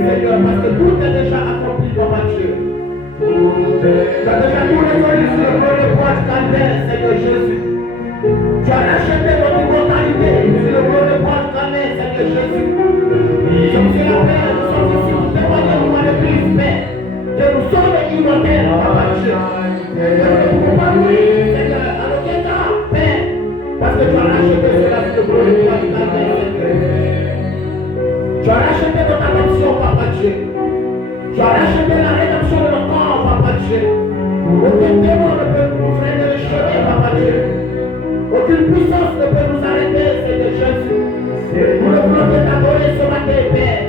Seigneur, parce que tout est déjà accompli, Papa Dieu. Tu as déjà tout résolu sur le point de croix du calvaire, Seigneur Jésus. Tu as racheté notre immortalité sur le point de croix du calvaire, Seigneur Jésus. Comme c'est la paix, nous sommes ici pour témoigner au roi de Christ, Père, que nous sommes immortels, Papa Dieu. Que nous ne pouvons pas mourir, Seigneur, à aucun temps, Père, parce que tu as racheté cela sur le point de croix du calvaire, Seigneur. Tu as racheté notre adoption, Papa Dieu. Tu as racheté la rédemption de notre corps, Papa Dieu. Aucun démon ne peut nous freiner le chemin, Papa Dieu. Aucune puissance ne peut nous arrêter, Seigneur Jésus. Nous ne voulons que t'adorer ce matin, Père.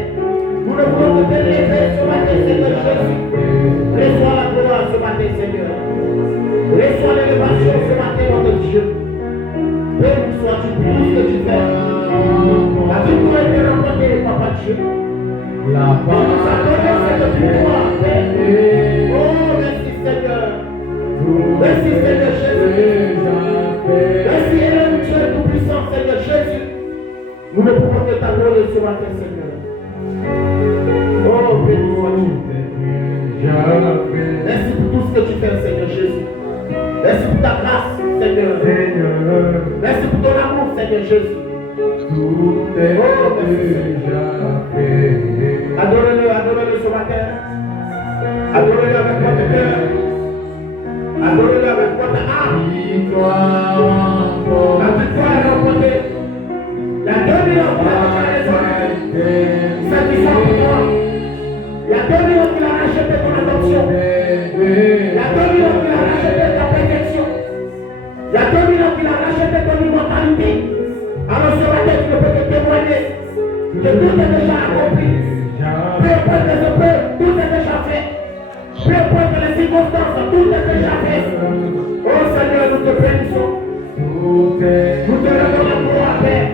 Nous ne voulons que t'élever ce matin, Seigneur Jésus. Reçois la gloire ce matin, Seigneur. Reçois l'élévation ce matin, notre Dieu. Béni sois-tu pour tout ce que tu fais. La victoire est remportée, Papa Dieu. La part nous a donné cette victoire, Père. Oh, merci Seigneur. Merci Seigneur Jésus. Merci énorme Dieu tout-puissant, Seigneur Jésus. Nous ne pouvons que t'adorer ce matin, Seigneur. Oh, béni sois-tu. Merci pour tout ce que tu fais, Seigneur Jésus. Merci pour ta grâce, Seigneur. Merci pour ton amour, Seigneur Jésus. Tout est déjà fait. Adorez-le, adorez-le ce matin. Adorez-le avec votre cœur. Adorez-le avec votre âme. La victoire est remportée. Il y a 2 millions qui l'ont déjà résolu. C'est qui sont pour toi. Il y a 2 millions qui l'ont racheté ton adoption. Il y a 2 millions qui l'ont racheté ta perfection. Il y a 2 millions qui l'ont racheté ton immortalité. Alors ce matin, tu ne peux que témoigner que tout est déjà accompli. Peu importe les épreuves, tout est déjà fait. Peu importe les circonstances, tout est déjà fait. Oh Seigneur, nous te bénissons. Nous te rendons la gloire, Père.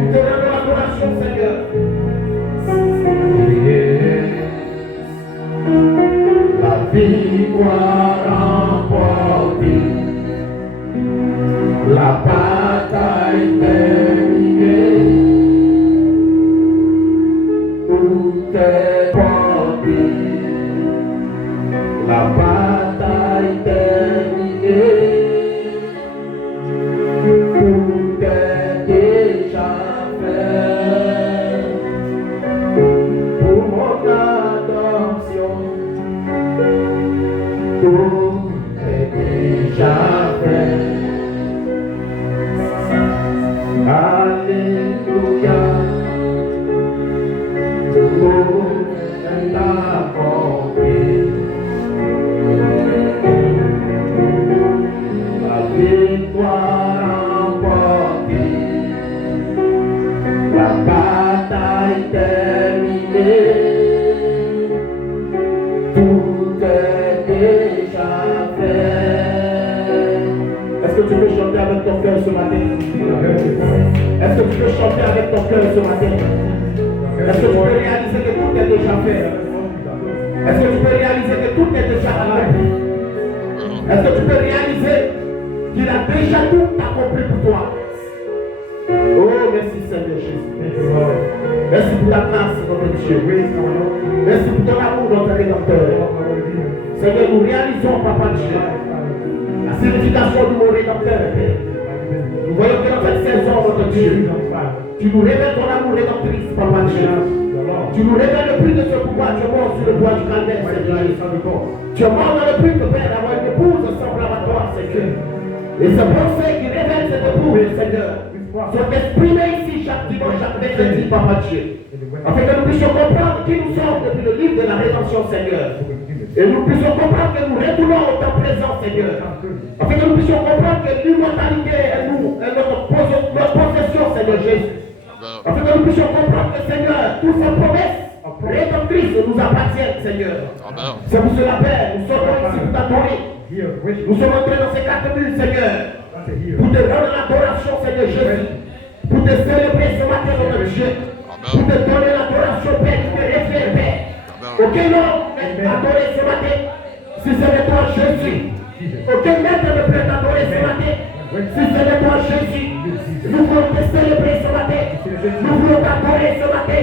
Nous te rendons l'adoration, Seigneur. La victoire remportée. La bataille terminée, tout est porté. La bataille terminée, tout est déjà fait. Pour mon adoption, tout est déjà fait. Alléluia, tout est accompli. La victoire remportée, la bataille terminée, tout est déjà fait. Est-ce que tu veux chanter avec ton cœur ce matin? Est-ce que tu peux chanter avec ton cœur ce matin? Est-ce que tu peux réaliser que tout est déjà fait? Est-ce que tu peux réaliser que tout est déjà accompli? Est-ce que tu peux réaliser qu'il a déjà tout accompli pour toi? Oh, merci Seigneur Jésus. Merci pour ta grâce, notre Dieu. Merci pour ton amour, notre Rédempteur. Seigneur, nous réalisons, Papa Dieu, la signification du mot Rédempteur. Nous voyons que dans cette saison, notre Dieu, tu nous révèles ton amour rédemptrice, Papa Dieu. Tu nous révèles le prix de ce pouvoir. Tu es mort sur le bois du calvaire, Seigneur. Tu es mort dans le prix de Père d'avoir une épouse semblable à toi, Seigneur. Et ce procès qui révèle cette épouse, Seigneur, sont exprimés ici chaque dimanche, chaque mercredi, Papa Dieu. Afin que nous puissions comprendre qui nous sommes depuis le livre de la rédemption, Seigneur. Et nous puissions comprendre que nous retournons au temps présent, Seigneur. Afin que nous puissions comprendre que l'immortalité est notre possession, Seigneur Jésus. Afin que nous puissions comprendre que, Seigneur, toutes ces promesses rédemptrices nous appartiennent, Seigneur. C'est pour cela, Père, nous sommes ici pour t'adorer. Nous sommes entrés dans ces 4000, Seigneur, pour te rendre l'adoration, Seigneur Jésus. Pour te célébrer ce matin, notre Dieu. Pour te donner l'adoration, Père, qui te réfère, Père. Aucun homme n'est adoré ce matin si ce n'est toi, Jésus. Aucun maître ne peut t'adorer ce matin si ce n'est toi, Jésus. Nous voulons te célébrer ce matin. Nous voulons t'adorer ce matin.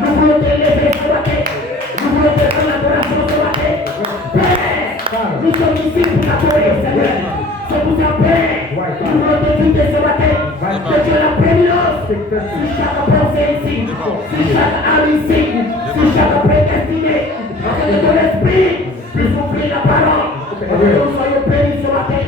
Nous voulons te lever ce matin. Nous voulons t'inviter ce matin. Que tu aies la prééminence sur chaque pensée ici, sur chaque âme ici, sur chaque prédestiné. Afin que ton esprit puisse ouvrir la parole. Que nous soyons bénis ce matin.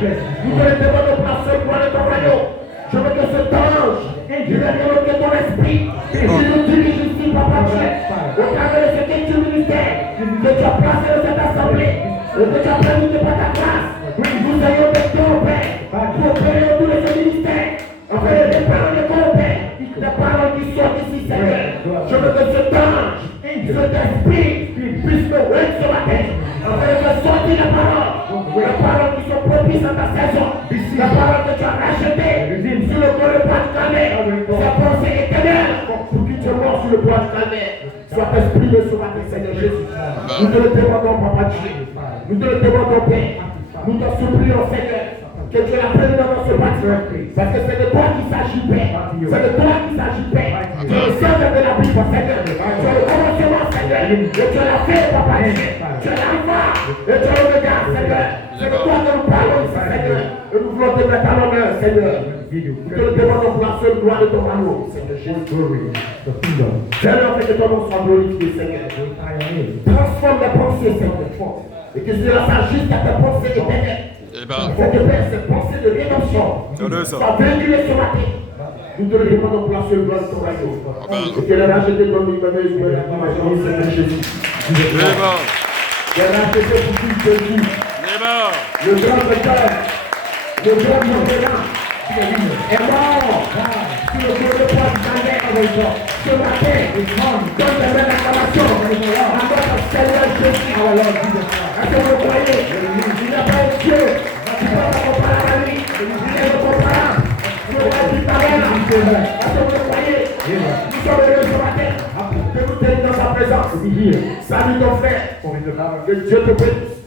Nous te le demandons pour la seule gloire de ton royaume. Je veux que cet ange, je vais demander ton esprit, et tu nous diriges ici, Papa Dieu, au travers de ce que tu ministères, que tu as placé dans cette assemblée, et que tu as permis de par ta grâce. Nous ayons des temps, Père, pour opérer autour de ce ministère, opérer des paroles de ton Père, des paroles qui sortent ici, Seigneur. Je veux que cet ange, cet esprit, puisse me rendre ce matin, afin de sortir la parole, les paroles qui sont propices à ta saison, la parole que tu as rachetée sur le bois de Calais, sa pensée éternelle, pour qui tu es mort sur le bois de Calais, soit exprimé ce matin, Seigneur Jésus. Nous te le demandons, Papa Dieu. Nous te le demandons, Père. Nous te supplions, Seigneur, que tu la prennes dans ce bâtiment. Parce que c'est de toi qu'il s'agit, Père. C'est de toi qu'il s'agit, Père. Tu es le centre de la Bible, Seigneur. Tu es le commencement, Seigneur. Et tu es la paix, Papa Dieu. Tu es l'alpha et tu es le regard, Seigneur. C'est de toi que nous parlons ici, Seigneur. Et nous voulons te mettre à l'honneur, Seigneur. Nous te le demandons pour la seule gloire de ton royaume, Seigneur Jésus. Seigneur, fais que ton nom soit glorifié, Seigneur. Transforme les pensées, Seigneur. Et que cela s'agisse à tes pensées éternelles. Fais que Père, ces pensées de rédemption soient véhiculées ce matin. Nous te le demandons pour la seule gloire de ton royaume. Et que les rachetés comme nous merveilleux de la dimension, Seigneur Jésus. Les rachetés pour qui de vous. Le grand pécheur, le grand mourant, est mort sur le dos de poids du Seigneur avec toi. Ce matin, donne les mêmes acclamations à notre Seigneur Jésus. Est-ce que vous croyez? Il n'est pas un Dieu qui peut pas comparer à lui. Il est le comparable. Le roi du tabernacle. Est-ce que vous le croyez? Nous sommes heureux ce matin que nous tenions dans sa présence. Salut ton frère. Que Dieu te bénisse.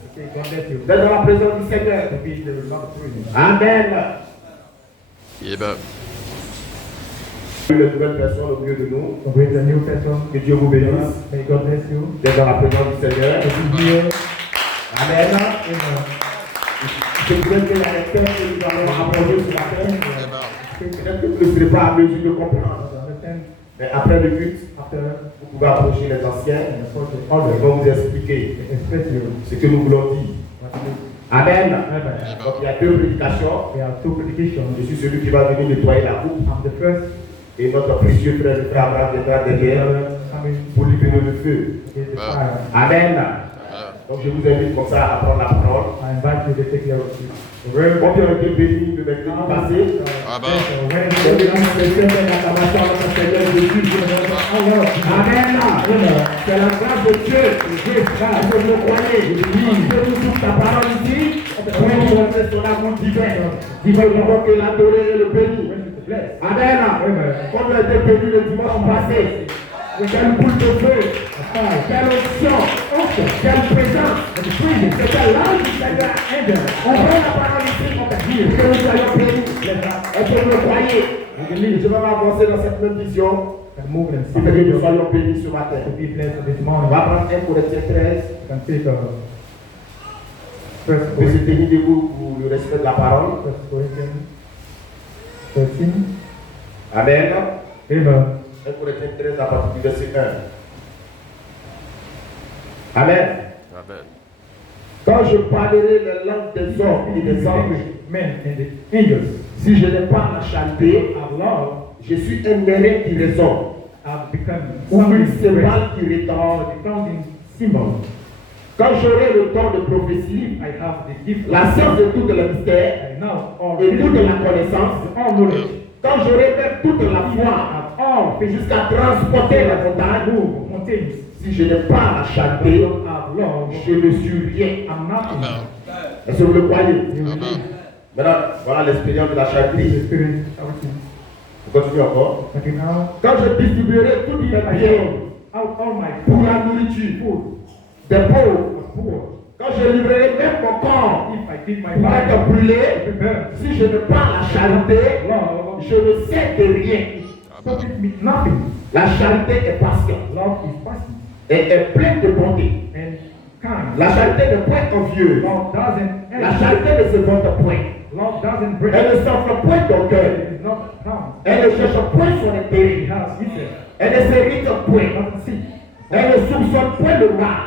D'être dans la présence du Seigneur. Amen. Une nouvelle personne au milieu de nous. Que Dieu vous bénisse. D'être dans la présence du Seigneur. Amen. Je voudrais que la lecture que nous allons apprendre ce matin, peut-être que vous ne serez pas à mesure de comprendre. Mais après le culte, vous pouvez approcher les anciens. Ils vont vous expliquer ce que nous voulons dire. Amen. Donc il y a deux prédications. Je suis celui qui va venir nettoyer la coupe. Et notre précieux frère Abraham viendra derrière pour libérer le feu. Amen. Donc je vous invite comme ça à prendre la parole. Combien ont été bénis de mercredi passé? Amen. C'est la grâce de Dieu. Que vous croyez. Que nous ouvrons ta parole ici. Pour nous montrer son amour divin. Divin que l'adorer et le bénir. Amen. Comme on a été béni le dimanche passé. Quelle boule de feu, quelle onction, quelle présence, quelle langue du Seigneur. On prend la parole ici pour que nous soyons bénis. Est-ce que vous le croyez? Je vais m'avancer dans cette même vision. Il faut que nous soyons bénis ce matin. On va prendre 1 Corinthiens 13. Monsieur Denis de vous pour le respect de la parole. Amen. 1 Corinthiens 13 à partir du verset 1. Amen. Quand je parlerai les langues des hommes et des anges, si je n'ai pas la charité, je suis un airain qui résonne, ou une céphale qui retentit. Quand j'aurai le temps de prophétie, la science de toutes les mystères et toute la connaissance, quand j'aurai même toute la foi, jusqu'à transporter la montagne, si je n'ai pas la charité, je ne suis rien. Est-ce que vous le croyez? Maintenant, voilà l'expérience de la charité. On continue encore. Quand je distribuerai tous mes biens pour la nourriture des pauvres, quand je livrerai même mon corps pour être brûlé, si je n'ai pas la charité, je ne sais de rien. La charité est patiente et est pleine de bonté. La charité n'est point envieuse. La charité ne se vante point. Love doesn't break. Elle ne s'enfle point ton cœur. It is not harm. Elle ne cherche point son It intérêt. has eaten. Elle ne s'irrite point. Doesn't see. Elle ne soupçonne point le mal.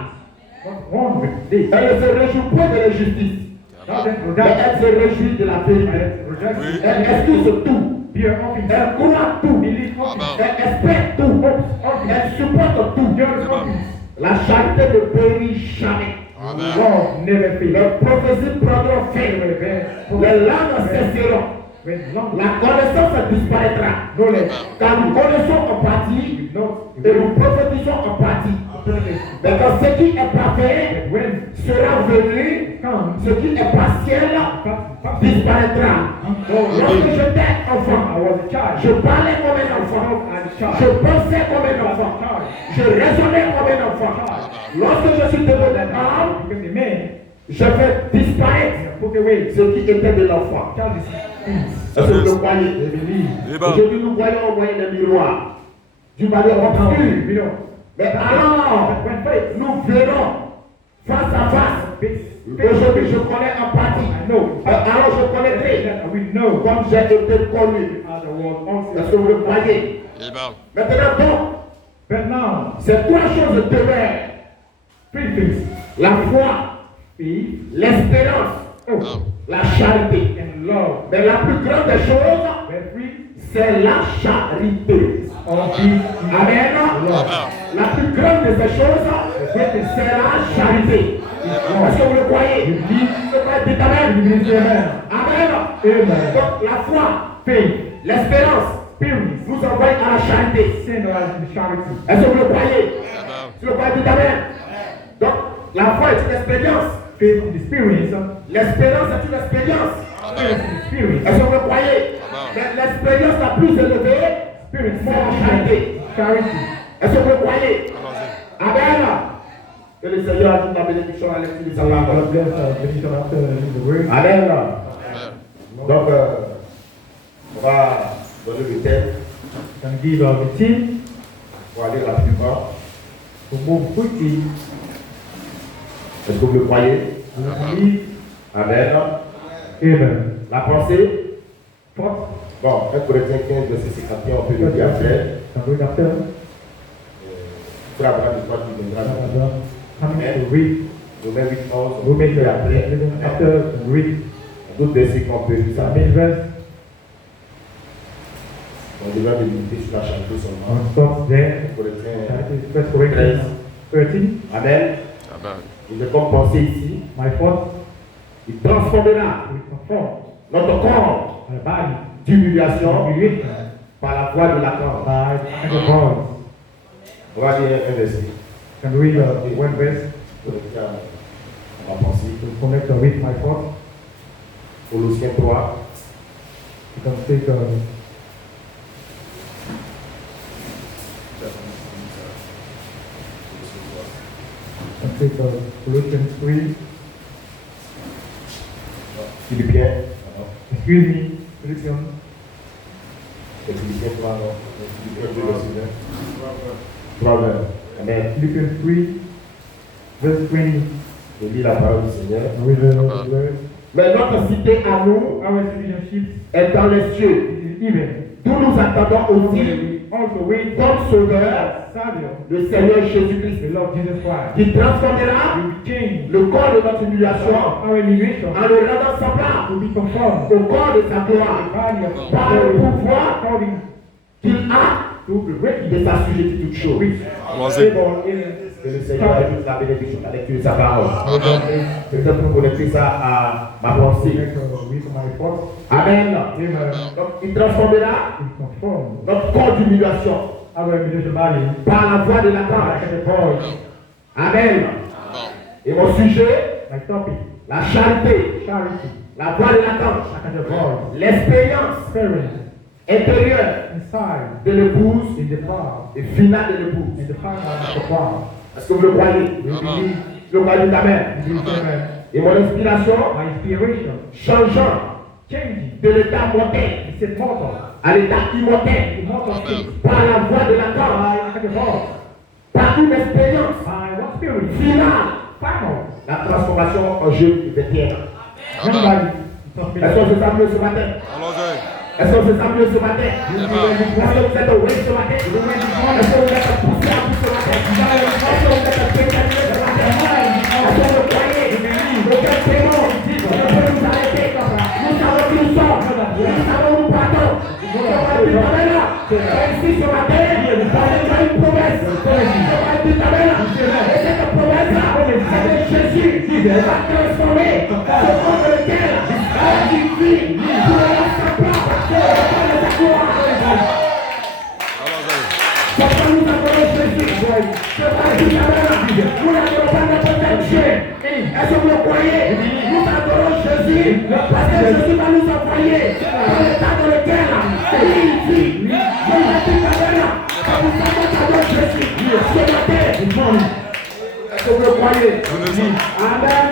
What's wrong with this? Elle ne se réjouit point de l'injustice. Doesn't Mais reject. elle se réjouit de la vérité. Reject. Elle excuse tout. Fear of it. Elle croit tout. Believe of it. Elle espère tout. Elle supporte tout. Fear of it. La charité ne périt jamais. Love never fails. Les prophéties prendront fin. Les langues cesseront. When long La connaissance disparaîtra. knowledge, Car nous connaissons en partie not et nous prophétisons en partie. Mais quand ce qui est parfait when sera venu, comes, ce qui est partiel disparaîtra. Lorsque j'étais enfant, I was a child. je parlais comme un enfant. Je pensais comme un enfant. Je raisonnais comme un enfant. Lorsque je suis devenu un homme, Because the man je fais disparaître put away ce qui était de l'enfant. childish things. Est-ce que vous le croyez? They believe. Aujourd'hui, nous voyons au moyen des miroirs du malheur Now, obscur. we don't. Mais alors, But when faith, nous verrons face à face. faith, Aujourd'hui, je connais en partie. I know. Alors, je connaîtrai That we know comme j'ai été connu. as the world Est-ce also. que vous le croyez? Maintenant, donc, But now, ces trois choses demeurent. three things: La foi, faith, l'espérance, la charité. and love. Mais la plus grande des choses, But three c'est la charité. of these Amen. La plus grande de ces choses, c'est la charité. Est-ce que vous le croyez? Le croyez, dites Amen. Amen. Donc la foi, faith, l'espérance, spirit, nous envoie à la charité. send us in charity. Est-ce que vous le croyez? Si vous le croyez, dites Amen. Donc la foi est une expérience. Faith in the spirit, L'espérance est une expérience. spirit in the spirit, Est-ce que vous le croyez? Mais l'expérience la plus élevée, spirit c'est la send charité. charity. Est-ce que vous le croyez? Amen. Que le Seigneur ajoute la bénédiction à la lecture de sa God parole. bless benediction after the word. Amen. Donc, on va donner le thème Can give the team pour aller rapidement. to move quickly. Est-ce que vous le croyez? We believe. Amen. Amen. La pensée. Thought. Bon, 1 Corinthiens 15, verset 51, on peut le dire après. Can read after. Frère Abraham, je crois qu'il viendra. Coming to read. Romains 8, 11, We on peut make le dire the après. after and read. D'autres versets qu'on peut lire ça. The main verse. On devrait méditer sur la charité seulement. On stops there. 1 Corinthiens. First Corinthians 13. Amen. Il est comme pensé ici. My thought Il transformera will conform notre corps my body d'humiliation humiliation par la voie de la croix. by the voice. On va lire un verset. Can read one verse On va penser. to connect with my thought. Colossiens 3. You can take Colossians 3. Philippiens. Excuse me, Philippians. C'est Philippiens 3, non? Philippiens 2, verset 20. 3 vers. Amen. Philippians 3, verse 20. Je lis la parole du Seigneur. With the word. Mais notre cité à nous Our citizenship est dans les cieux, is even. d'où nous attendons aussi We also wait comme sauveur Savior, le Seigneur Jésus-Christ, the Lord Jesus Christ. qui transformera We change le corps de notre humiliation our immigration en le rendant semblable to be conformed au corps de sa gloire, body of par le pouvoir according qu'il a to the ready de s'assujetter toutes choses. which Allons-y. able in Que le Seigneur ajoute la bénédiction à la lecture de sa parole. Peut-être pour connecter ça à ma pensée. with my thoughts. Amen. Amen. Donc, il transformera We conform notre corps d'humiliation our immigration body par la voie de la croix. like the voice. Amen. Et mon sujet, My topic, la charité, charity, la voie de la croix, like the voice. l'expérience Experience intérieure inside de l'épouse in the power, et finale de l'épouse. in the power of the power. Est-ce que vous le croyez? We believe Je le crois du Amen. in this amen. Et mon inspiration, My inspiration, changeant changing de l'état mortel is immortal. à l'état immortel Immortal things par la voie de la croix, by the voice. par une expérience By one spirit, finale, final. la transformation en jeu de terre. Everybody Est-ce qu'on se sent mieux ce matin? Allons-y. Est-ce qu'on se sent mieux ce matin? Est-ce que vous êtes awake ce matin? Est-ce que vous êtes poussé à vous ce matin? Est-ce que vous êtes déterminé ce matin? Est-ce que vous croyez? Aucun démon ne peut nous arrêter. Nous savons qui nous sommes. Nous savons où nous partons. Nous sommes là. Ici ce matin, nous avons une promesse. Nous sommes là. Et cette promesse-là, c'est que Jésus va transformer ce monde lequel il vit pour sa gloire. Pourquoi nous adorons Jésus? C'est pas du tabernacle. Nous n'adorons pas notre Dieu. Est-ce que vous le croyez? Nous adorons Jésus parce que Jésus va nous envoyer dans l'état dans lequel il vit. Nous n'adorons pas du tabernacle. Nous adorons Jésus. Ce matin, est-ce que vous le croyez? Amen.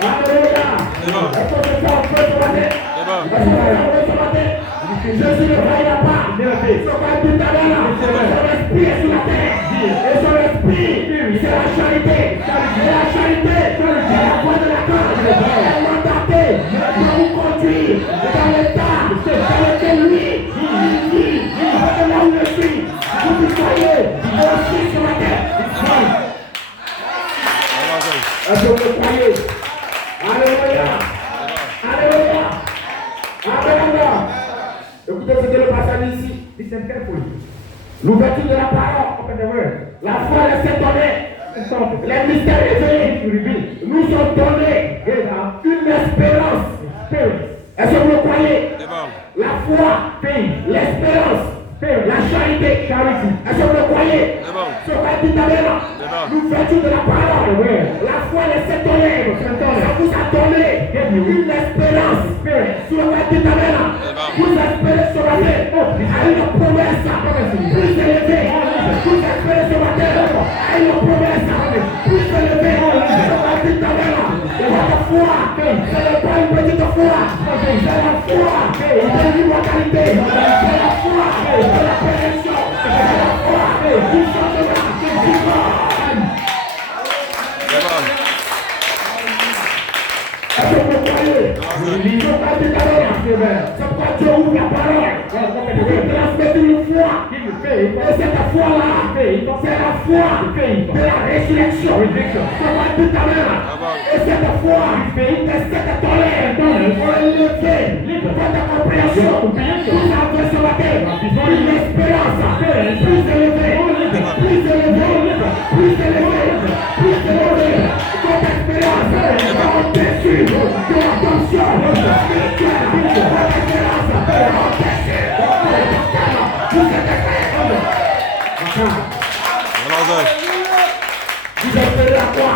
Alléluia. Est-ce que c'est ça en fait ce matin? Est-ce que c'est ça ce matin? Jésus ne travaillera pas. Ce pas du tabernacle. Son esprit est sur la terre. Et son esprit, c'est la charité. Et la charité, c'est la voix de la corde. Elle est mandatée pour vous conduire dans l'état dans lequel lui, il vit. Et là où je suis, vous y soyez aussi sur la terre. Est-ce que vous le croyez? Alléluia. Alléluia. Alléluia. Écoutez ce que le passage ici. Listen carefully. L'ouverture de la parole. Open the word. La foi laissée donner. Les mystères révélés. Nous sont donnés une espérance. Est-ce que vous le croyez? La foi, l'espérance, la charité. Est-ce que vous le croyez? Ce va être l'ouverture de la parole. La foi laissée donner. Ça vous a donné une espérance. Sur le roi du tabernacle. Vous espérez ce matin à une promesse plus élevée. Vous espérez ce matin à une promesse plus élevée. Le roi du tabernacle. Votre foi, ce n'est pas une petite foi. C'est la foi de l'immortalité. C'est la foi de la prédiction. C'est la foi du changement du corps. Est-ce que vous croyez? Il faut pas du tabernacle. C'est pourquoi Dieu ouvre la parole. Pour transmettre une foi. Et cette foi-là, c'est la foi de la résurrection. C'est pas du tabernacle. Et cette foi, cette tolère, pour élever votre compréhension. Vous avez ce matin une espérance plus élevée, plus élevée, plus élevée, plus élevée. Votre espérance va au-dessus de la tension spirituelle. Votre espérance va au-dessus de la tension. Vous êtes vous espérez à quoi?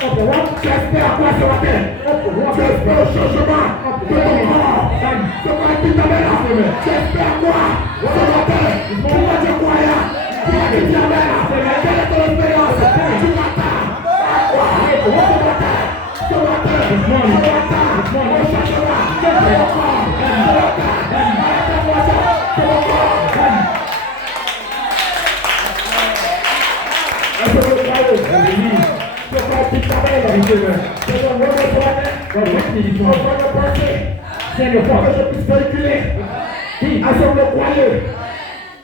Tu espères à quoi ce matin? Tu espères au changement de ton corps. Ce matin, tu t'amènes à fumer. Tu espères à quoi? Ce matin, pourquoi tu crois? Pourquoi tu t'amènes? Quelle est ton espérance? Tu m'attends à quoi? Ce matin, au changement de ton corps. Ce matin, à la transformation de ton corps. Est-ce que vous croyez? C'est pas un petit tabernacle. C'est un moment ce matin. On va le penser. C'est le point que je puisse véhiculer. Est-ce que vous le croyez?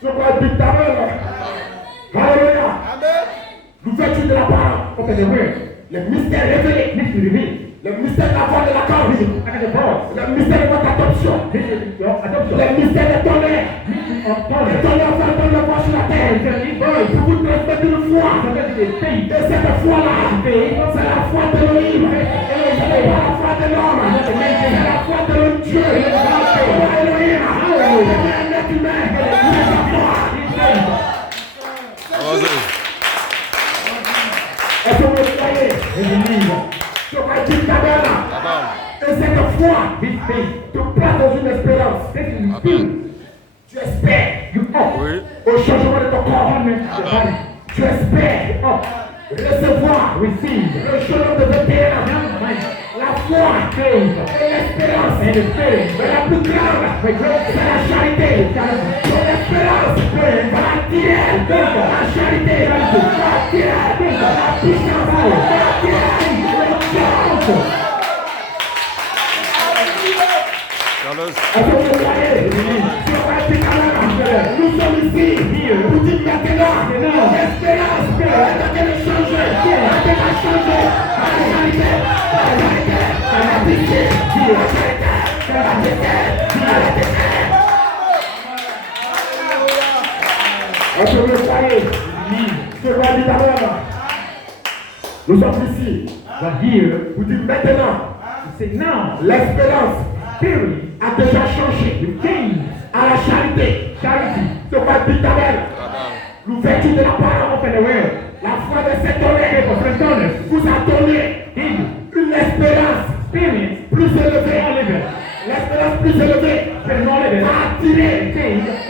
C'est pas un petit tabernacle. Alléluia. L'ouverture de la parole. Open the word. Le mystère révélé. Le mystère de la voix de la corde. Le mystère de votre adoption. Le mystère de ton air. Le tonnerre va donner la voix sur la terre. Pour vous transmettre une foi. Et cette foi-là, c'est la foi de l'Élohim. Ce n'est pas la foi de l'homme. C'est la foi de l'homme Dieu. Elohim. C'est un être humain. C'est sa foi. Est-ce que vous le croyez? Ce va être une tabernacle. Et cette foi te place dans une espérance. Tu espères au changement de ton corps. Tu espères recevoir le chemin de 21 ans. La foi et l'espérance. Mais la plus grande, c'est la charité. Ton espérance va attirer la charité, va attirer la puissance, va attirer la chance. L'espérance est en train de changer. A déjà changé. La charité, la charité, la pitié, la charité, la pitié, la pitié. Est-ce que vous le croyez? Ce qu'on dit d'abord. Nous sommes ici. Vous dites maintenant. L'espérance a déjà changé. À la charité. Ce qu'on dit d'abord. L'ouverture de la parole. La foi de cet homme vous a donné une espérance plus élevée. L'espérance plus élevée a attiré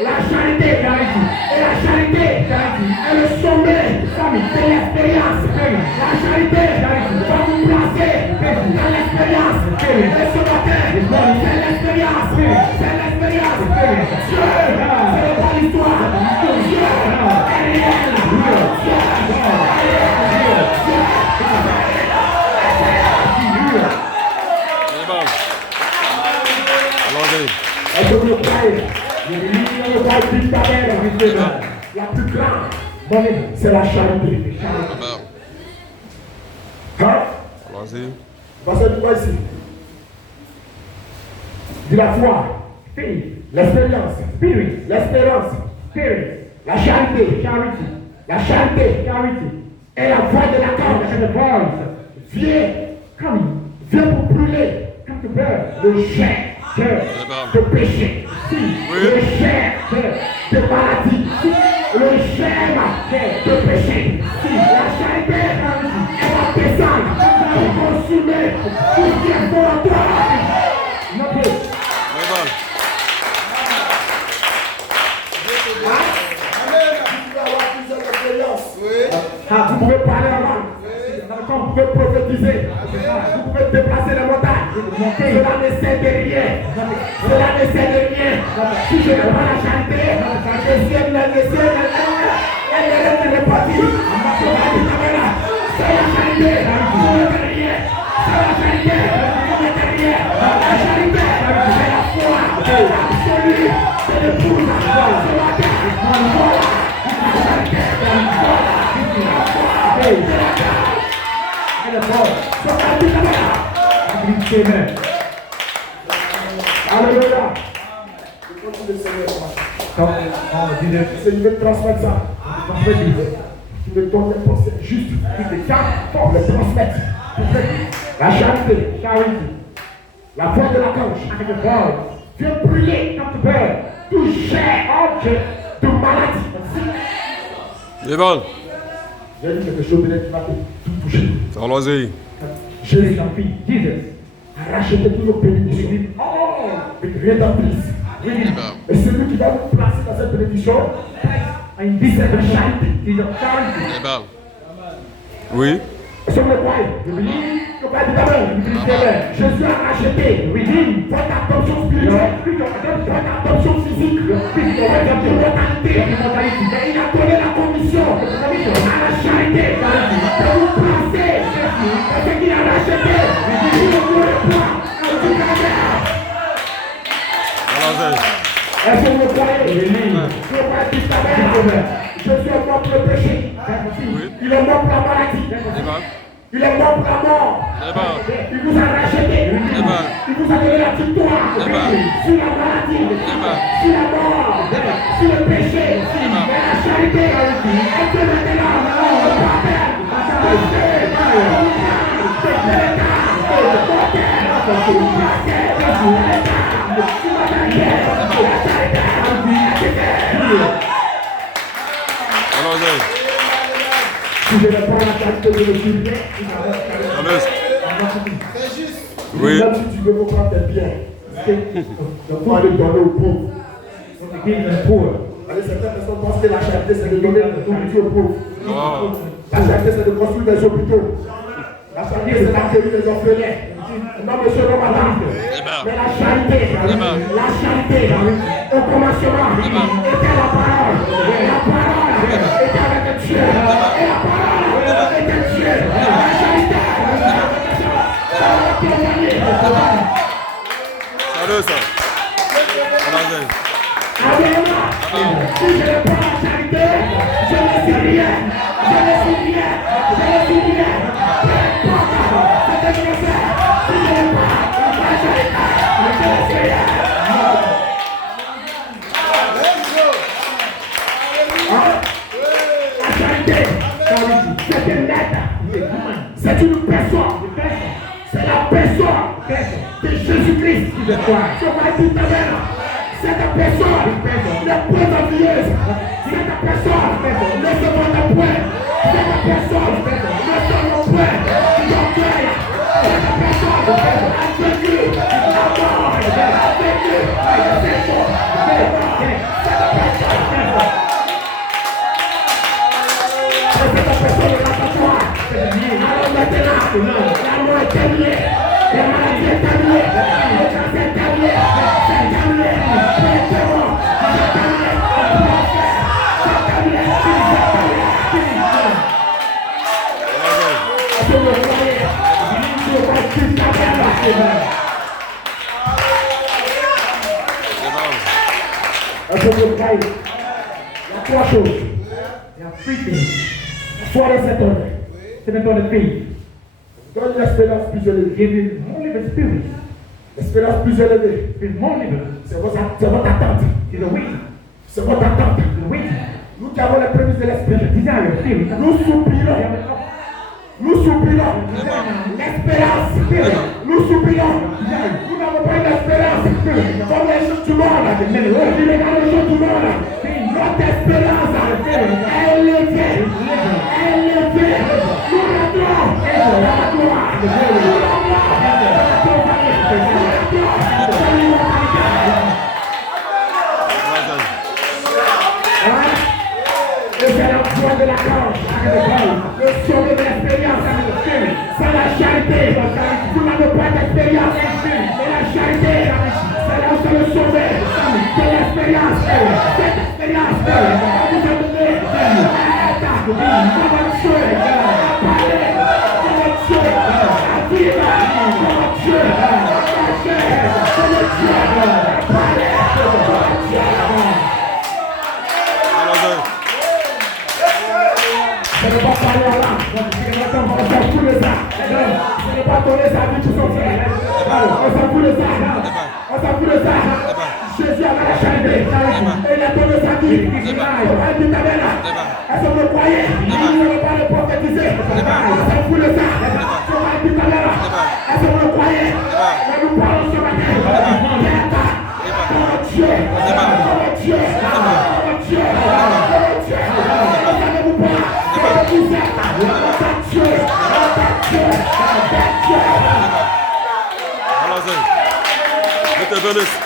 la charité. Et la charité est le sommet de l'expérience. La charité va vous placer dans l'expérience. Et ce matin, c'est l'expérience. C'est l'expérience. Dieu, c'est pas l'histoire. Dieu est réel. Dieu est que vous le croyez? La plus grande, c'est la charité. Hein? Passez du quoi ici? Dis la foi, l'expérience, l'espérance, la charité, la charité et la voix de la corde. Viens pour brûler le cher de péché, le cher de maladie, le cher de péché. La charité est la descendre pour consumer tout ce qui est pour toi. Vous pouvez parler en langue, vous pouvez prophétiser, vous pouvez déplacer les montagnes. Cela ne sert de rien. Cela ne sert de rien. Si je n'ai pas la charité, le ciel n'est pas dit. C'est la charité. C'est la charité. La charité, c'est la foi absolue. C'est l'épouse. C'est la terre. Voilà. La charité. Alléluia. Je continue de Seigneur. Seigneur, me transmettre ça. Tu me donnes les pensées justes. Tu te calmes pour les transmettre. La charité. La voix de la cloche. Viens brûler tout cher de maladie. C'est bon. J'ai dit quelque chose de qui va tout toucher. Allons-y. Jésus a racheté tous nos bénédictions. Rédemptrice. Et celui qui va nous placer dans cette bénédiction, c'est la charité. C'est bon. Oui. Est-ce que vous le croyez? Jésus a racheté votre attention spirituelle, votre attention physique, votre immortalité. Et il a donné la commission à la charité de vous placer. Parce qu'il a racheté. Il ne voulait pas du cancer. Est-ce que vous le croyez? Jésus est mort pour le péché. Il est mort pour la maladie. Il est mort pour la mort. Il vous a racheté. Il vous a donné la victoire sur la maladie, sur la mort, sur le péché, et la charité. Est-ce que si je ne prends la charité de le bien, C'est juste. Oui. Même si tu veux prendre tes biens, on va le donner aux pauvres. Allez, certaines personnes pensent que la charité c'est de donner la nourriture aux pauvres. Wow. La charité c'est de construire des hôpitaux. La charité c'est d'accueillir les orphelins. Non, monsieur, non, madame. Mais la charité, au commencement, était la parole. La parole était avec Dieu. Et la parole était Dieu. La charité, ça va témoigner. Salut ça. Allons-y. Alléluia. Si je n'ai pas la charité, je ne suis rien. Je ne suis rien. Je ne suis rien. C'est ce que je fais. Si je n'ai pas la majorité, je ne suis rien. La charité, c'est une lettre. C'est une personne. C'est la personne de Jésus-Christ. Je vais dire tout à l'heure. Cette personne n'est point envieuse. Cette personne ne se vante point. Cette personne ne se vante point d'orgueil. Cette personne a vécu la mort. A vécu les efforts. Cette personne est l'abattoir. Alors maintenant, la mort est terminée. La maladie est terminée. Le cancer est terminé. C'est terminé. C'est terminé. Est-ce que vous croyez? Je continue à faire la semaine. Est-ce que vous croyez? Il y a trois choses. There are three things. Foi de cet homme. Step into the faith. Donne une espérance plus élevée. Give it only the spirit. L'espérance plus élevée. With more liberty. C'est votre attente. Is a waiting. C'est votre attente. Is a waiting. Nous qui avons les prémices de l'esprit. Desire of spirit. Nous soupirons. Nous soupirons. L'espérance. Nous soupirons. Nous n'avons pas une espérance. Comme les gens du monde. Il est dans les gens du monde. Notre espérance est élevée. Élevée. Nous rentrons dans la gloire. Le Père de la cause, le sauver de l'expérience, c'est la charité. Vous n'avez pas d'expérience, mais la charité, c'est là où c'est le sauver de l'expérience. Cette expérience, on vous a donné comment tuer, à parler, comment tuer, à vivre, comment tuer, à marcher, comment tuer, à parler, comment tuer. Je ne vais pas parler à l'âme. On s'en fout de ça. Je ne vais pas donner sa vie pour son frère. On s'en fout de ça. On s'en fout de ça. Jésus avait la charité. Et il a donné sa vie. On va dire ta belle. Est-ce que vous croyez? Il ne veut pas le prophétiser. On s'en fout de ça. On va dire ta belle. Est-ce que vous le croyez? Mais nous parlons ce matin. Comment Dieu. Comment Dieu. Comment Dieu. Comment Dieu. Ne savez-vous pas? Je te bénisse.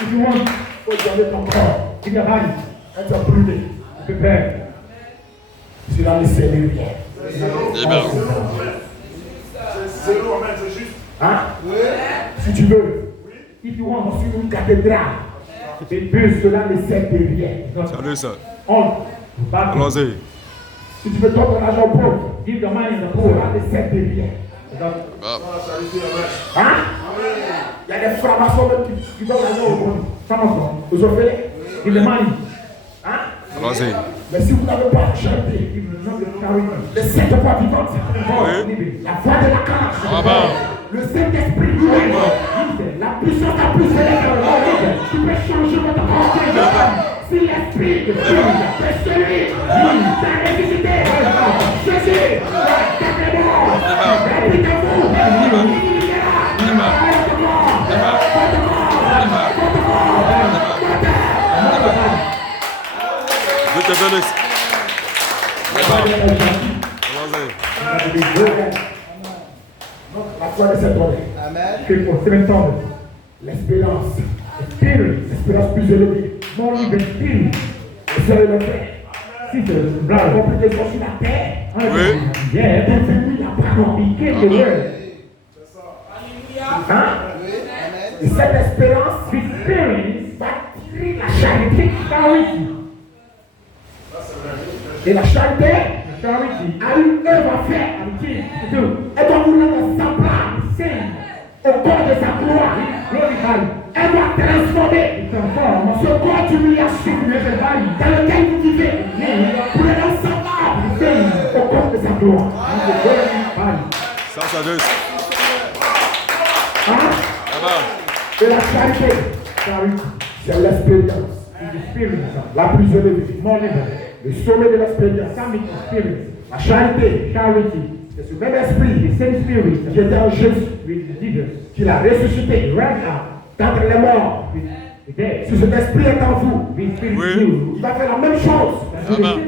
If you want, faut garder ton corps. In your body. Être brûlé. Prepare. Tu l'as laissé rien. Amen. Hein? Si tu veux. If you want, sur une cathédrale. Et puis cela ne sert de rien. Salut ça. On. Allons-y. Si tu veux donner l'argent au pauvre, Give the money to the cela poor. ne sert de rien. Ah. Hein? Il y a des francs-maçons même qui donnent l'argent au pauvre. Francs-maçons. Vous en faites? Give the money. Hein? Allons-y. Mais si vous n'avez pas chanté, Give the not the charity. les sept fois vivantes, Oui. la voix de la carte, Amen. le Saint-Esprit, la puissance la plus élevée, tu peux changer votre corps. Si l'Esprit de Dieu est celui qui t'a ressuscité, Jésus, t'es mort, répétez-vous, il y Je te bénisse. Allons-y. la foi de cet homme, Pray for 7,000. l'espérance, Spirit. l'espérance plus élevée, More even spirit. le ciel et le terre, Sisters, la brothers. complication sur la terre, Oui. Yeah. devenu la parole. Became the word. Hein? Et cette espérance The spirit. va tirer la charité. Charity. Et la charité Charity. a une œuvre à faire. Do. Elle doit vous rendre semblable Sing. au corps de sa gloire. Glorify. Elle va transformer ce corps d'humiliation dans lequel vous vivez pour le recevoir au corps de sa gloire. Ça, sagesse. Hein? Là-bas. Et la charité, c'est l'expérience la plus élevée. Le sommet de l'expérience. La charité, c'est ce même esprit qui était en Jésus, qui l'a ressuscité d'entre les morts. Si cet esprit est en vous, il va faire la même chose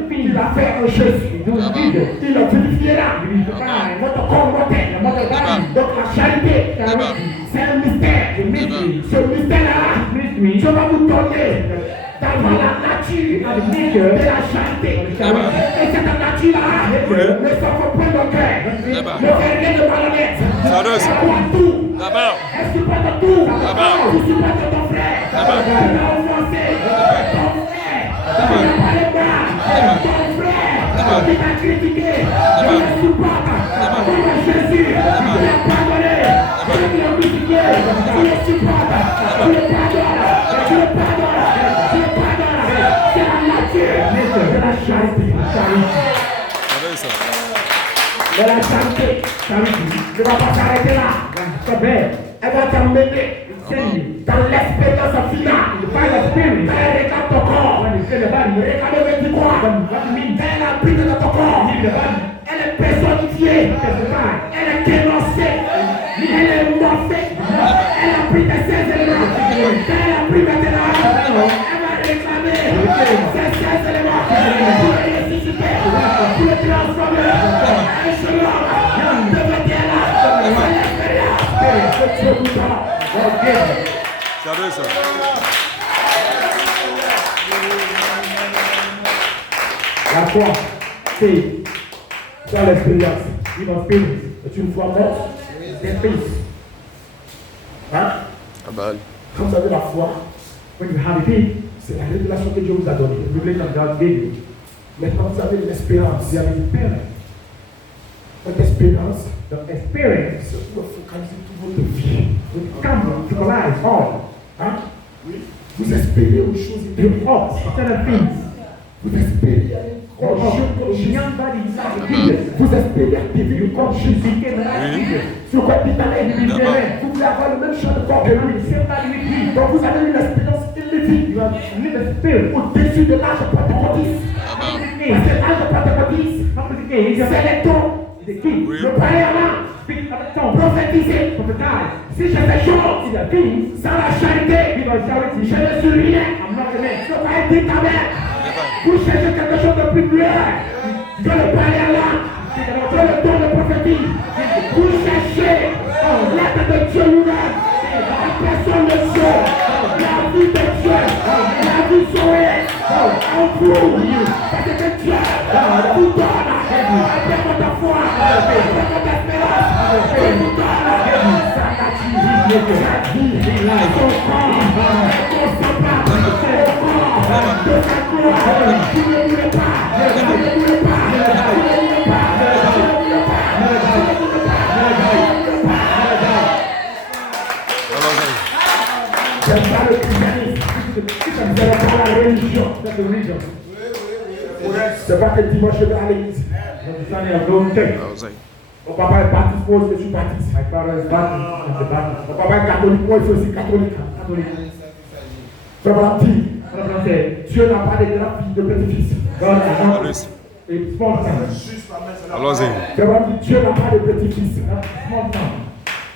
qu'il a fait en Jésus. Il le vivifiera votre corps mortel. Donc la charité, c'est un mystère. Ce mystère-là, je vais vous donner d'avoir la nature de la charité. Et cette nature-là ne s'offre point de cœur. Ne fait rien de malhonnête. Sagesse. Tout. Là-bas. Elle supporte tout. Là-bas. Tu supportes ton frère. Là-bas. Tu l'as offensé. Ton frère. Tu n'as pas les bras. Ton frère. Qui t'a critiqué. Tu le supportes. Comme Jésus. Tu l'as pardonné. Tu l'as critiqué. Tu le supportes. Tu le pardonnes. Tu le pardonnes. Tu le pardonnes. C'est la nature de la charité. Sagesse. De la charité. Ne va pas s'arrêter là. Elle va t'emmener dans l'expérience finale. Quand elle regarde ton corps, regarde du corps. Elle a pris de ton corps. Elle est personnifiée. Elle est dénoncée. Elle est morphée. Elle a pris de ses éléments. Quand elle a pris maintenant, elle va réclamer ces éléments pour le ressusciter, pour le transformer. Un seul homme devait là. C'est l'expérience que Dieu vous donne. Sagesse. La foi, c'est dans l'expérience. C'est une foi morte, c'est fils. Hein? Abal. Quand vous avez la foi, c'est la révélation que Dieu vous a donnée. Mais quand vous avez l'espérance, votre espérance, c'est pour focaliser toute votre vie. Hein? Oui. Vous espérez aux choses éternelles. Vous espérez vous espérez activer le corps Jésus. Sur quoi dit vous voulez avoir le même champ de corps que lui. Donc vous avez une espérance illimitée au-dessus de l'âge pentecôtiste. Parce que l'âge pentecôtiste, c'est les dons. Le parler prophétiser. Si j'ai des choses sans la charité, je ne suis rien. Je ne vais pas être ta mère. Vous cherchez quelque chose de plus clair que le parler que le don de prophétie. Vous cherchez l'aide de Dieu lui-même. La personne de Dieu, la vie de Dieu, la vie sourire en vous. Parce que Dieu vous donne après votre foi, après votre espérance. Il vous donne sa nature, sa vie, son corps, son semblable, son corps, de sa gloire. Vous ne voulez pas, vous ne voulez pas, vous ne voulez pas, vous ne voulez pas, vous ne voulez pas. C'est pas le christianisme, c'est pas la religion. C'est pas que dimanche je vais à l'église. Mon papa est baptiste, moi aussi je suis baptiste. Mon papa est catholique, moi je suis aussi catholique. Frère dit, Dieu n'a pas de grands-fils, de petits-fils. Allons-y. Frère dit, Dieu n'a pas de petits-fils.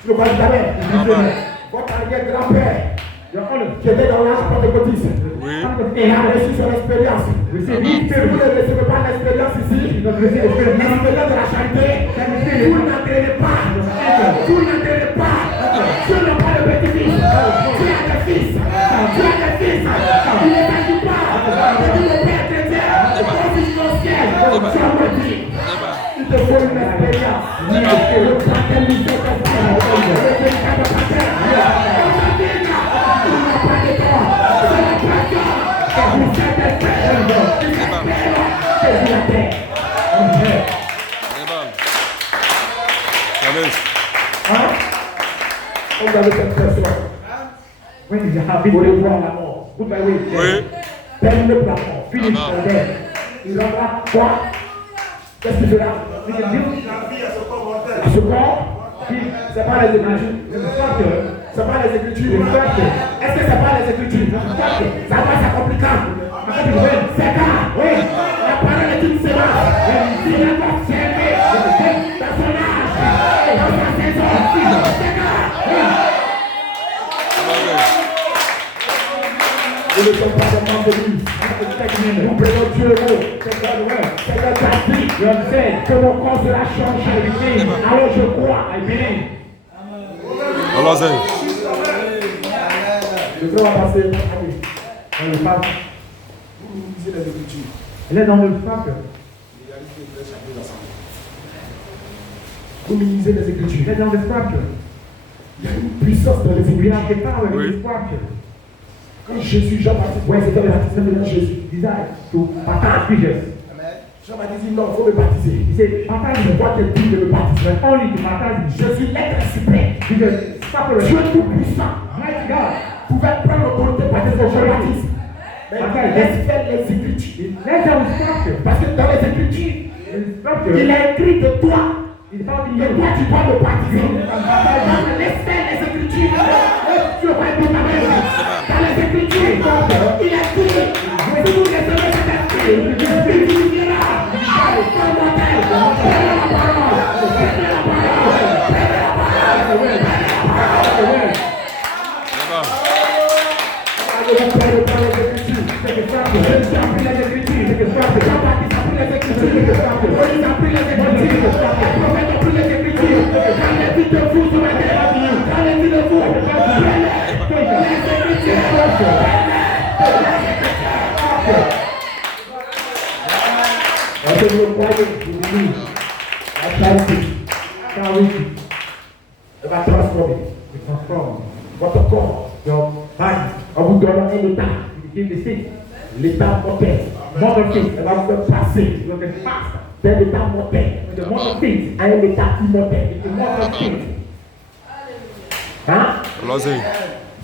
Tu ne vois jamais. Votre arrière-grand-père, qui était dans l'âge pentecôtiste, il a reçu son expérience. Si vous ne recevez pas l'expérience ici, l'expérience de la charité, vous n'entraînez pas. Vous n'entraînez pas. Dieu n'a pas de petit-fils. Tu as des fils. Tu as des fils. Il ne s'agit pas de dire le Père chrétien, ton fils au ciel. Tu as maudit. Il te faut une expérience. Le fraternisme est le véritable pater. On avait cette personne. When you have Il faut been les voir la mort. Vous voyez, Oui. termine le plafond. finish Amen. for them. Il rendra quoi? Qu'est-ce qu'il fera? We can do Ce corps, c'est pas les Écritures. the structure. C'est pas les Écritures. Est-ce que c'est pas les Écritures? Ça va s'accomplir quand? C'est quand? Oui. La parole est une séance. Il a pas servi dans son âge, dans sa saison. C'est quand? Oui. Nous ne sommes pas des membres de lui. Nous prenons Dieu au mot. C'est notre vie. Je sais que mon corps sera changé. Alors je crois. I believe. Allons-y. Je crois passer. Dans le pape. Vous lisez les Écritures. Elle est dans le structure. Vous lisez les Écritures. Elle est dans le structure. Il y a une puissance dans les We Écritures. have the power in Oui. the structure. Quand Jésus, Jean-Baptiste, ouais, c'était le baptême de Jésus. Desire to baptize Jesus. Jean-Baptiste dit non, il faut me baptiser. He said, baptize Je me. vois que Dieu de me baptiser. But only to baptize me. Je suis l'être suprême. Because separate. Dieu tout-puissant Mighty God. pouvait prendre l'autorité par des Jean-Baptiste. Mais laisse faire les Écritures. Let's have a structure. Parce que dans les Écritures, In the il structure, est écrit de toi. it's about Et you. toi, tu dois me baptiser. Donc, laisse faire les Écritures. Tu auras tout à l'heure. Dans les Écritures, il est dit, si vous recevez cet esprit, il vivifiera. Pas mortel. Prenez la parole. Prenez la parole. Prenez la parole. Je vous parle dans les Écritures. C'est que ça, je vous ai appris les Écritures. C'est que ça, Jean-Baptiste a pris les Écritures. C'est que ça, Moïse a pris les Écritures. Les prophètes ont pris les Écritures. Quand les dit de vous, sur la terre, quand les dit de vous, prenez les Écritures. Est-ce que vous croyez, vous dites, la charité, elle va transformer We transform votre corps your body. en vous donnant un état, You give the seed. l'état mortel. Mother feet. Elle va vous faire passer You can fast. d'un état mortel The mother feet. à un état immortel. The mother feet. Hein? Allons-y.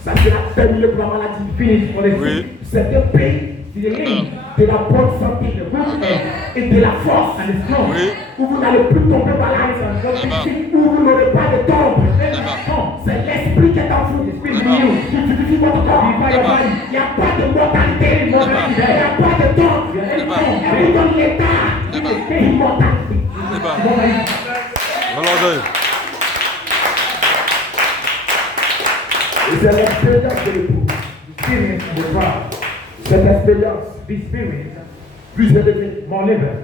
Ça sera terminé pour la maladie. Finish for the Oui. seed. C'est un pays To the link. de la bonne santé, de good health et de la force. And the strong. Oui. Où vous n'allez plus tomber malade. Où vous n'aurez pas de tombe. C'est l'esprit qui est en vous. L'esprit de Dieu qui vivifie votre corps. Il n'y a pas de mortalité. Il n'y a pas de tombe. Elle vous donne l'état d'immortalité. Allons-y. Et c'est l'expérience de l'époux. Experience of the crowd. Cette expérience The experience. plus élevée. More liver.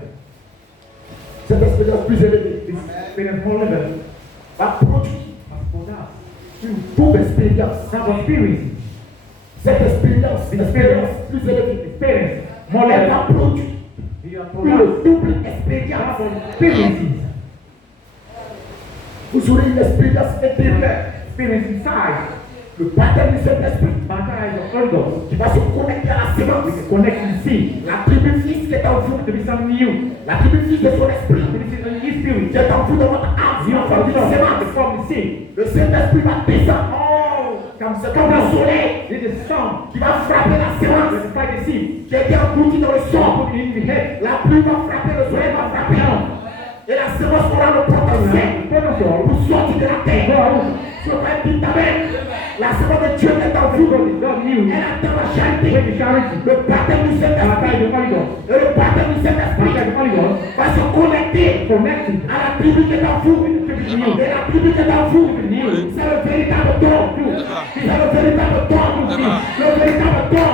Cette expérience plus élevée This experience more liver. va produire As for that. une double expérience. That experience. Cette expérience plus élevée, Experience. More elle va liver. produire You are for that. une double expérience. Experiences. Vous aurez une expérience intérieure. Experience inside. Le baptême du Saint-Esprit Baptize of Holy Ghost. qui va se connecter à la sémence. Connect to the seed. La tribu fils qui est en vous, To be something new. la tribu fils de son esprit This is a new qui spirit. est en vous dans votre âme, You en are forme de sémence. from the seed. Le Saint-Esprit va descendre c'est comme le soleil It is sun. qui va frapper la sémence When fight the seed. qui a été engloutie dans le sol. Put it in the head. La pluie va frapper, le soleil va frapper. Et la sémence aura le potentiel pour sortir de la terre. Tu vas pas dire amen. La sémence de Dieu est en vous. God knew. Elle attend la charité. With the charity. Le baptême du Baptize Saint-Esprit. the Holy Ghost. Et le baptême du Saint-Esprit Baptize the Holy Ghost. va se connecter Connected. à la tribu qui est en vous. Et la tribu qui est en vous, c'est le véritable don. C'est le véritable don. Le véritable don.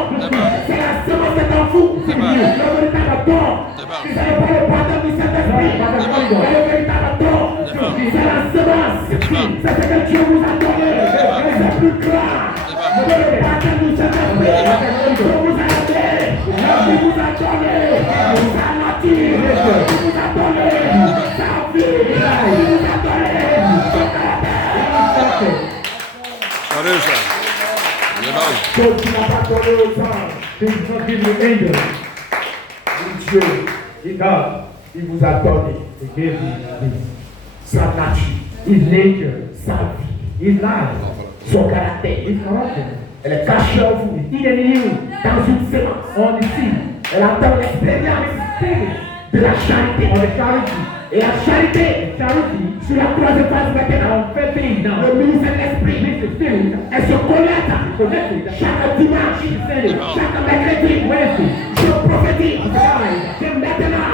C'est la sémence qui est en vous. Le véritable don. C'est pas le baptême du Saint-Esprit. Mais le véritable don. C'est la sémence. C'est ce que Dieu vous a donné. Et c'est plus clair. Que le baptême du Saint-Esprit. Dieu vous a donné. Il vous a donné sa nature. Il vous a donné sa vie. Il vous a donné son caractère. Allez, ça. Amen. Dieu qui n'a pas donné aux anges. Things not given to angels. Dieu, il vous a donné He gave you this. sa nature, His nature. sa vie, His life. son caractère. His character. Elle est cachée en vous. It's hidden in you. Dans une séance. On the seed. Elle attend l'expérience Spirit. de la charité. On the charity. Et la charité, Charity. sur la troisième phase maintenant, On faith things now. le ministère de l'esprit, Makes the spirit. elle se connecte Connected. chaque dimanche, chaque mercredi, Wednesday. je prophétise que maintenant,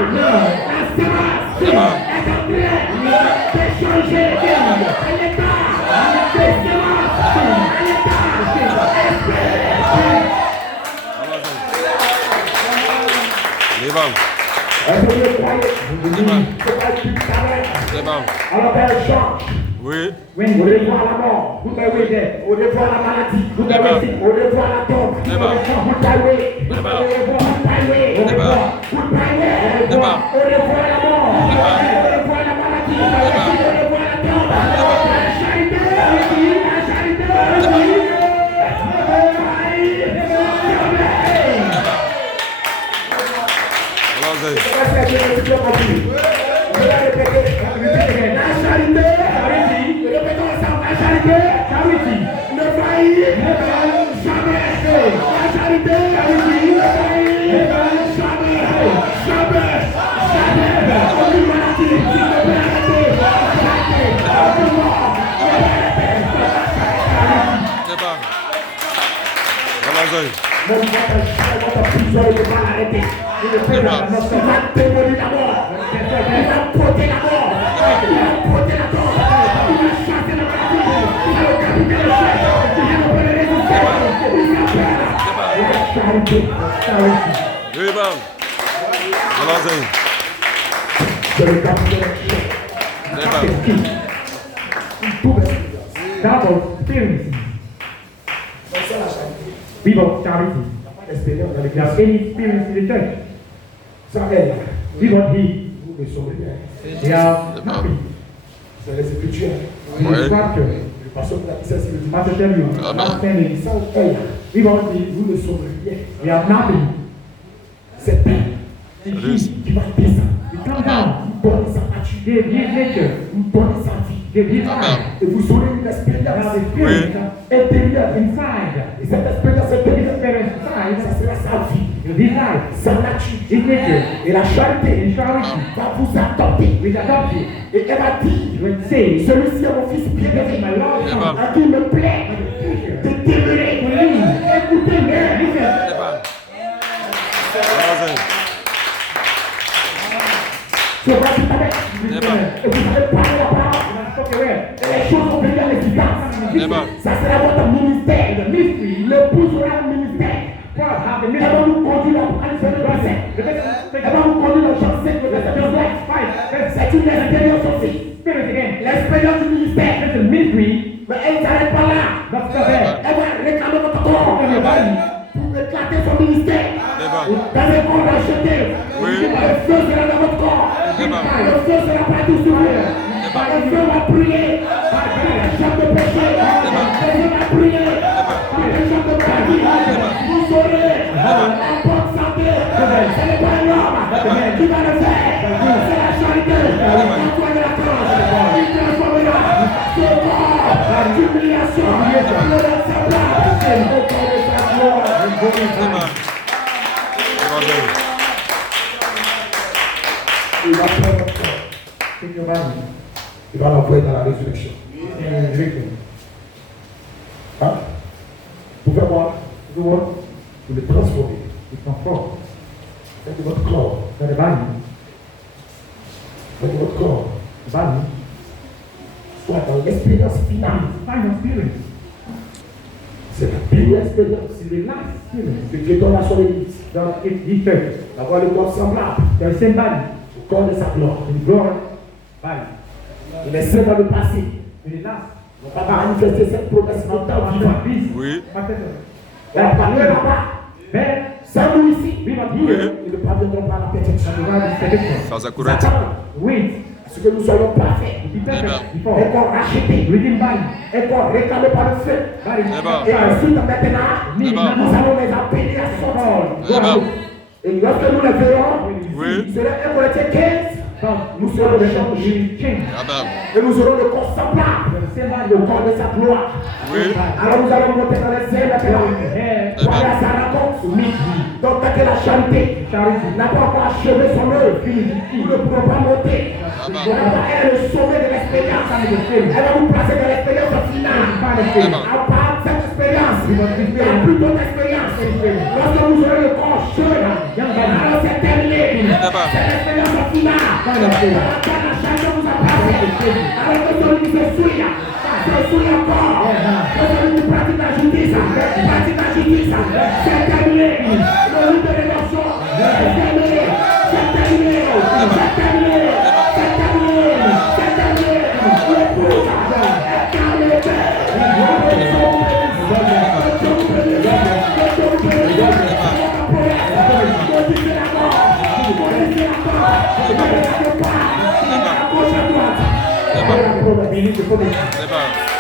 la séance est en train de changer un état de séance, un état Liban. Est-ce que vous croyez? C'est pas du travail. Liban. Alors qu'elle change. Oui. Au revoir la mort, vous m'avez dit. Au revoir la maladie, vous m'avez dit. Au revoir la tombe, goodbye. Au revoir la mort, au revoir la maladie, au revoir la tombe. La charité, la charité. Double experiences. Viva charity. There are any experience in the church. Viva he. They are happy. C'est les Écritures. In the scripture. Le pasteur de la Bible, c'est le Pastor tell you. Understanding. sans elle, Viva he. vous ne saurez rien. They are nothing. C'est elle Yes. qui va descendre, They come down. donner sa nature, They give nature. donner sa vie. They give life. Et vous aurez une Now expérience the spirit intérieure. inside. Et cette expérience The intérieure, spirit ça inside. sera sa vie, This life. sa nature. This nature. Et la charité In charity. va vous adopter. With adoption. Et elle va dire, When say. celui-ci est mon fils bien-aimé, My Lord. à qui il me plaît de demeurer. Écoutez-le. Je vais tout avec. Et vous allez parler la parole. Et les choses vont venir à l'évidence. Ça sera votre ministère. The mystery. L'épouse aura un ministère. God have the Elle mystery. va nous conduire à verset de verset. Elle va nous conduire dans Jean 5, verset 5. C'est une expérience aussi. Spirit again. L'expérience du ministère. It's a mystery. Mais elle ne s'arrête pas là. That's the head. Elle va réclamer votre corps pour éclater son ministère. Dans les corps rachetés, le feu sera dans votre corps. Le feu sera partout sur vous. Le feu va brûler par les champs de péché. Le feu va brûler par les champs de paradis. Vous aurez en bonne santé. Ce n'est pas l'homme qui va le faire. C'est la charité. Antoine de la croix. Il transformera ce corps d'humiliation. Le semblable au corps de sa gloire. Il va prendre votre corps. Take your body. Il va l'envoyer dans la résurrection. And drink it. Hein? Vous pouvez voir, Do what? vous le transformez. It's comfort. Faites de votre corps. But the body. Faites de votre corps. The body. Soit dans l'expérience finale. Final experience. C'est la première expérience It's the last experience. que Dieu donne à son église. That it's His church. D'avoir le corps semblable The same body. au corps de sa gloire. In glory. Body. Il est seul dans le passé. In the last. On va manifester cette promesse dans ta vie. Peace. Oui. On va parler là-bas. Then Sans nous ici. we must Oui. hear. Ils ne parviendront pas à la perfection. The word is perfection. Sans accourir. Satan, Wait. à ce que nous soyons parfaits. Be perfect Un before. corps racheté. Redeem body. Un corps réclamé par le feu. Body. Et ensuite, maintenant, nous allons les appeler à son nom. Et lorsque nous les verrons, Oui. c'est le 1 Corinthiens 15, But nous serons les we changés. change. Amen. Et nous aurons le corps semblable le corps de sa gloire. Oui. Alors nous allons monter dans les cieux maintenant. Pour aller à sa rencontre. Donc tant que la charité n'a pas encore achevé son œuvre, nous ne pourrons pas monter. Elle est le sommet de l'expérience. Elle va vous placer dans l'expérience finale. À part cette expérience, il y a plus d'autres expériences. Lorsque vous aurez le corps jeune, alors c'est terminé. C'est l'expérience finale. La charité vous a passé. Alors que celui qui se souille encore. Que celui qui pratique la justice, c'est terminé. Le route de l'émotion, c'est terminé. C'est terminé. C'est terminé. C'est terminé. C'est terminé. Le pouce est terminé.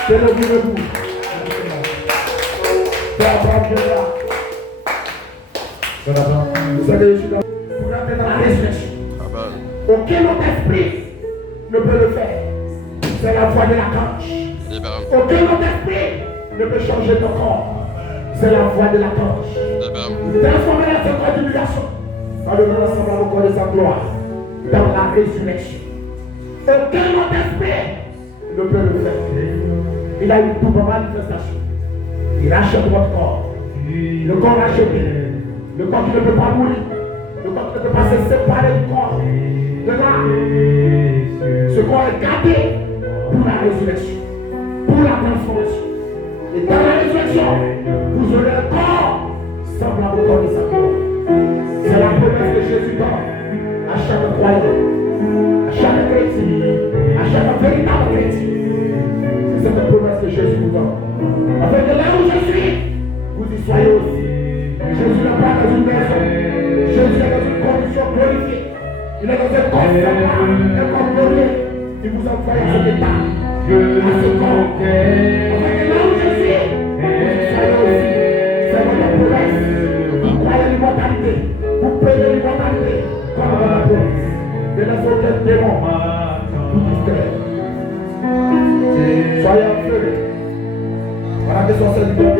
C'est le but de vous. Vous savez, je suis dans la résurrection. Aucun autre esprit ne peut le faire. C'est la voix de l'archange. Aucun autre esprit ne peut changer ton corps. C'est la voix de l'archange. Transformer la seconde divulgation dans le grand semblable au corps de sa gloire. Dans la résurrection. Aucun autre esprit ne peut le faire. Il a eu tout pour manifestation. Il achète votre corps. Le corps racheté. Le corps qui ne peut pas mourir. Le corps qui ne peut pas se séparer du corps. De là, ce corps est gardé pour la résurrection, pour la transformation. Et dans la résurrection, vous aurez un corps semblable au corps de sa gloire. C'est la promesse que Jésus donne à chaque croyant, à chaque chrétien, à chaque véritable chrétien. C'est cette promesse que Jésus vous donne. Afin que là où je suis, vous y soyez aussi. Jésus n'est pas dans une maison. Jésus est dans une condition glorifiée. Il est dans un corps semblable, un corps glorieux. Il vous envoie à cet état, à ce corps. Afin que là où je suis, vous y soyez aussi. C'est votre promesse. Vous croyez l'immortalité. Vous payez l'immortalité. Comme dans la promesse. Ne laissez aucun démon vous distraire. Soyez en feu. Voilà que son Seigneur.